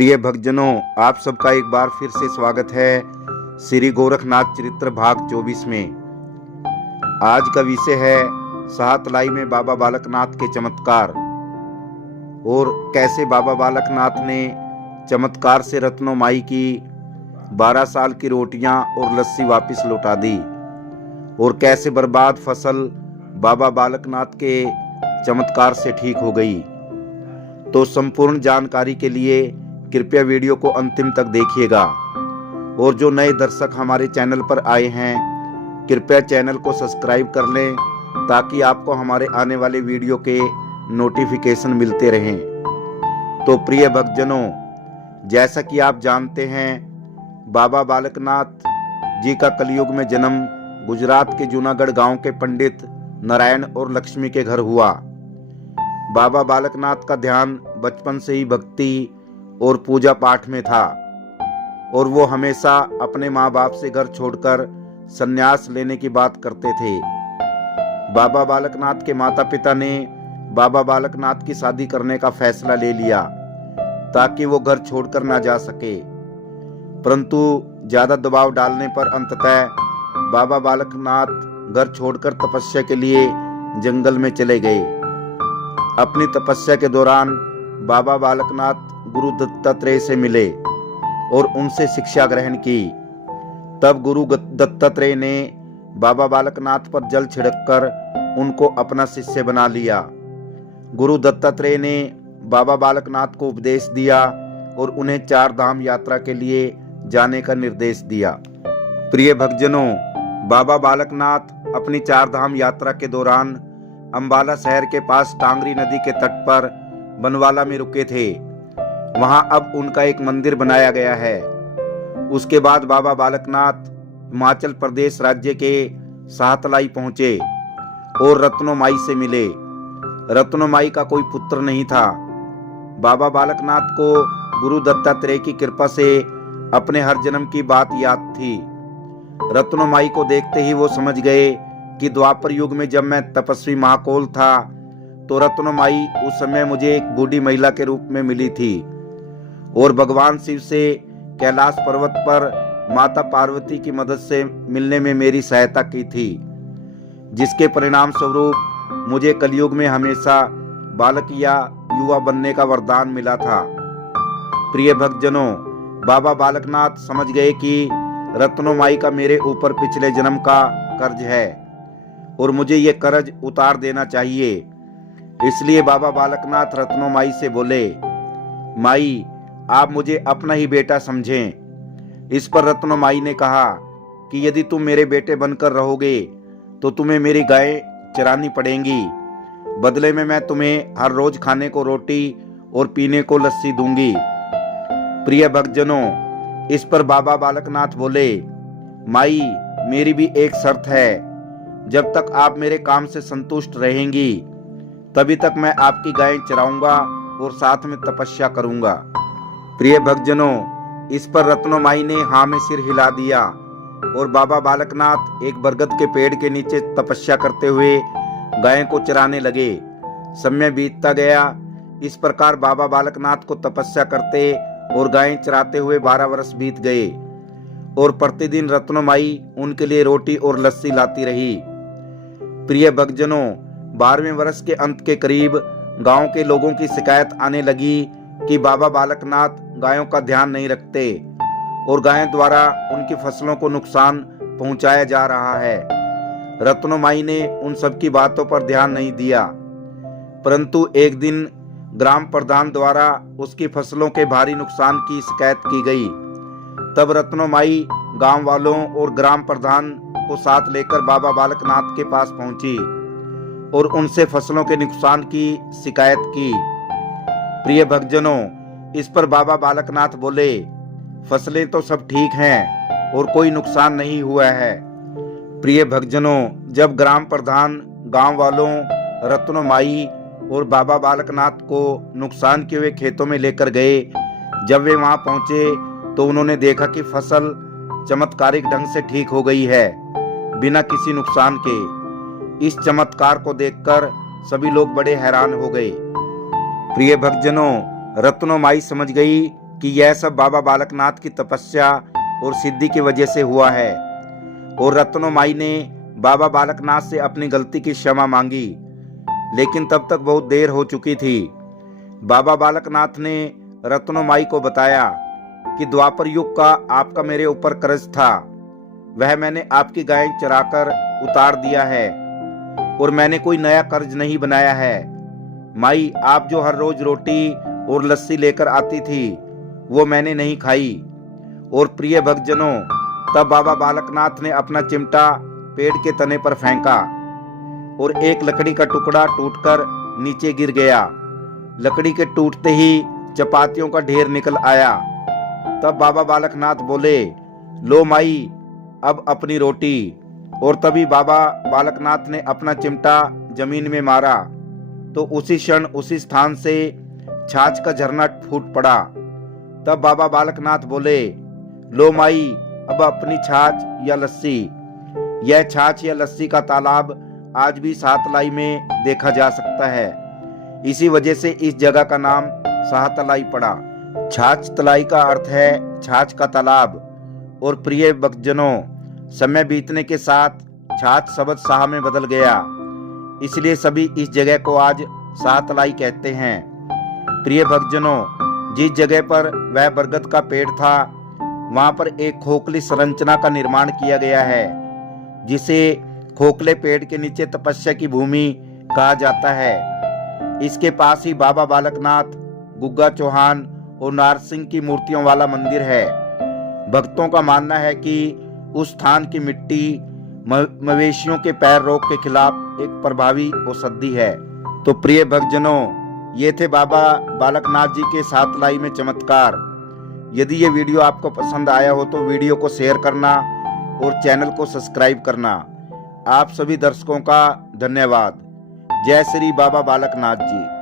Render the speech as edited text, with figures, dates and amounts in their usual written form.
प्रिय भक्तजनों, आप सबका एक बार फिर से स्वागत है श्री गोरखनाथ चरित्र भाग 24 में। आज का विषय है साहतलाई में बाबा बालकनाथ के चमत्कार और कैसे बाबा बालकनाथ ने चमत्कार से रत्नो माई की 12 साल की रोटियां और लस्सी वापस लौटा दी और कैसे बर्बाद फसल बाबा बालकनाथ के चमत्कार से ठीक हो गई। तो संपूर्ण जानकारी के लिए कृपया वीडियो को अंतिम तक देखिएगा और जो नए दर्शक हमारे चैनल पर आए हैं कृपया चैनल को सब्सक्राइब कर लें ताकि आपको हमारे आने वाले वीडियो के नोटिफिकेशन मिलते रहें। तो प्रिय भक्तजनों, जैसा कि आप जानते हैं बाबा बालकनाथ जी का कलयुग में जन्म गुजरात के जूनागढ़ गांव के पंडित नारायण और लक्ष्मी के घर हुआ। बाबा बालकनाथ का ध्यान बचपन से ही भक्ति और पूजा पाठ में था और वो हमेशा अपने माँ बाप से घर छोड़कर संन्यास लेने की बात करते थे। बाबा बालकनाथ के माता पिता ने बाबा बालकनाथ की शादी करने का फैसला ले लिया ताकि वो घर छोड़कर ना जा सके, परंतु ज्यादा दबाव डालने पर अंततः बाबा बालकनाथ घर छोड़कर तपस्या के लिए जंगल में चले गए। अपनी तपस्या के दौरान बाबा बालकनाथ गुरु दत्तात्रेय से मिले और उनसे शिक्षा ग्रहण की। तब गुरु दत्तात्रेय ने बाबा बालकनाथ पर जल छिड़ककर उनको अपना शिष्य बना लिया। गुरु दत्तात्रेय ने बाबा बालकनाथ को उपदेश दिया और उन्हें 4 धाम यात्रा के लिए जाने का निर्देश दिया। प्रिय भक्तजनों, बाबा बालकनाथ अपनी 4 धाम यात्रा के दौरान अंबाला शहर के पास टांगरी नदी के तट पर बनवाला में रुके थे। वहां अब उनका एक मंदिर बनाया गया है। उसके बाद बाबा बालकनाथ हिमाचल प्रदेश राज्य के साहतलाई पहुंचे और रत्नो माई से मिले। रत्नो माई का कोई पुत्र नहीं था। बाबा बालकनाथ को गुरु दत्तात्रेय की कृपा से अपने हर जन्म की बात याद थी। रत्नो माई को देखते ही वो समझ गए कि द्वापर युग में जब मैं तपस्वी महाकौल था तो रत्नो माई उस समय मुझे एक बूढ़ी महिला के रूप में मिली थी और भगवान शिव से कैलाश पर्वत पर माता पार्वती की मदद से मिलने में मेरी सहायता की थी, जिसके परिणाम स्वरूप मुझे कलयुग में हमेशा बालक या युवा बनने का वरदान मिला था। प्रिय भक्तजनों, बाबा बालकनाथ समझ गए कि रत्नो माई का मेरे ऊपर पिछले जन्म का कर्ज है और मुझे ये कर्ज उतार देना चाहिए। इसलिए बाबा बालकनाथ रत्नो माई से बोले, माई आप मुझे अपना ही बेटा समझें। इस पर रत्नो माई ने कहा कि यदि तुम मेरे बेटे बनकर रहोगे तो तुम्हें मेरी गायें चरानी पड़ेंगी। बदले में मैं तुम्हें हर रोज खाने को रोटी और पीने को लस्सी दूंगी। प्रिय भक्तजनों, इस पर बाबा बालकनाथ बोले, माई मेरी भी एक शर्त है, जब तक आप मेरे काम से संतुष्ट रहेंगी तभी तक मैं आपकी गायें चराऊंगा और साथ में तपस्या करूंगा। प्रिय भक्तजनों, इस पर रत्नो माई ने हाँ में सिर हिला दिया और बाबा बालकनाथ एक बरगद के पेड़ के नीचे तपस्या करते हुए गायों को चराने लगे। समय बीतता गया। इस प्रकार बाबा बालकनाथ को तपस्या करते और गायें चराते हुए 12 वर्ष बीत गए और प्रतिदिन रत्नो माई उनके लिए रोटी और लस्सी लाती रही। प्रिय भक्तजनों, 12वें वर्ष के अंत के करीब गांव के लोगों की शिकायत आने लगी कि बाबा बालकनाथ गायों का ध्यान नहीं रखते और गायों द्वारा उनकी फसलों को नुकसान पहुंचाया जा रहा है। रत्नो माई ने उन सब की बातों पर ध्यान नहीं दिया, परंतु एक दिन ग्राम प्रधान द्वारा उसकी फसलों के भारी नुकसान की शिकायत की गई। तब रत्नो माई गांव वालों और ग्राम प्रधान को साथ लेकर बाबा बालकनाथ के पास पहुंची और उनसे फसलों के नुकसान की शिकायत की। प्रिय भक्तजनों, इस पर बाबा बालकनाथ बोले, फसलें तो सब ठीक हैं और कोई नुकसान नहीं हुआ है। प्रिय भक्तजनों, जब ग्राम प्रधान गांव वालों, रत्नो माई और बाबा बालकनाथ को नुकसान किए हुए खेतों में लेकर गए, जब वे वहां पहुंचे तो उन्होंने देखा कि फसल चमत्कारिक ढंग से ठीक हो गई है बिना किसी नुकसान के। इस चमत्कार को देखकर सभी लोग बड़े हैरान हो गए। प्रिय भक्तजनों, रत्नो माई समझ गई कि यह सब बाबा बालकनाथ की तपस्या और सिद्धि की वजह से हुआ है। और रत्नो माई ने बाबा बालकनाथ से अपनी गलती की क्षमा मांगी, लेकिन तब तक बहुत देर हो चुकी थी। बाबा बालकनाथ ने रत्नो माई को बताया कि द्वापर युग का आपका मेरे ऊपर कर्ज था, वह मैंने आपकी गाय चराकर उतार दिया है और मैंने कोई नया कर्ज नहीं बनाया है। माई, आप जो हर रोज रोटी और लस्सी लेकर आती थी वो मैंने नहीं खाई। और प्रिय भक्तजनों, तब बाबा बालकनाथ ने अपना चिमटा पेड़ के तने पर फेंका और एक लकड़ी का टुकड़ा टूटकर नीचे गिर गया। लकड़ी के टूटते ही चपातियों का ढेर निकल आया। तब बाबा बालकनाथ बोले, लो माई, अब अपनी रोटी। और तभी बाबा बालकनाथ ने अपना चिमटा जमीन में मारा तो उसी क्षण उसी स्थान से छाछ का झरना फूट पड़ा। तब बाबा बालकनाथ बोले, लो माई, अब अपनी छाछ या लस्सी। यह छाछ या लस्सी का तालाब आज भी सातलाई में देखा जा सकता है। इसी वजह से इस जगह का नाम सातलाई पड़ा। छाछ तलाई का अर्थ है छाछ का तालाब। और प्रिय भक्तजनों, समय बीतने के साथ छाछ शब्द शाह में बदल गया, इसलिए सभी इस जगह को आज सातलाई कहते हैं। प्रिय भक्तजनों, जिस जगह पर वह बरगद का पेड़ था वहां पर एक खोखली संरचना का निर्माण किया गया है, जिसे खोखले पेड़ के नीचे तपस्या की भूमि कहा जाता है। इसके पास ही बाबा बालकनाथ, गुग्गा चौहान और नारसिंह की मूर्तियों वाला मंदिर है। भक्तों का मानना है कि उस स्थान की मिट्टी मवेशियों के पैर रोग के खिलाफ एक प्रभावी औषधि है। तो प्रिय भक्तजनों, ये थे बाबा बालकनाथ जी के सातलाई में चमत्कार। यदि ये वीडियो आपको पसंद आया हो तो वीडियो को शेयर करना और चैनल को सब्सक्राइब करना। आप सभी दर्शकों का धन्यवाद। जय श्री बाबा बालकनाथ जी।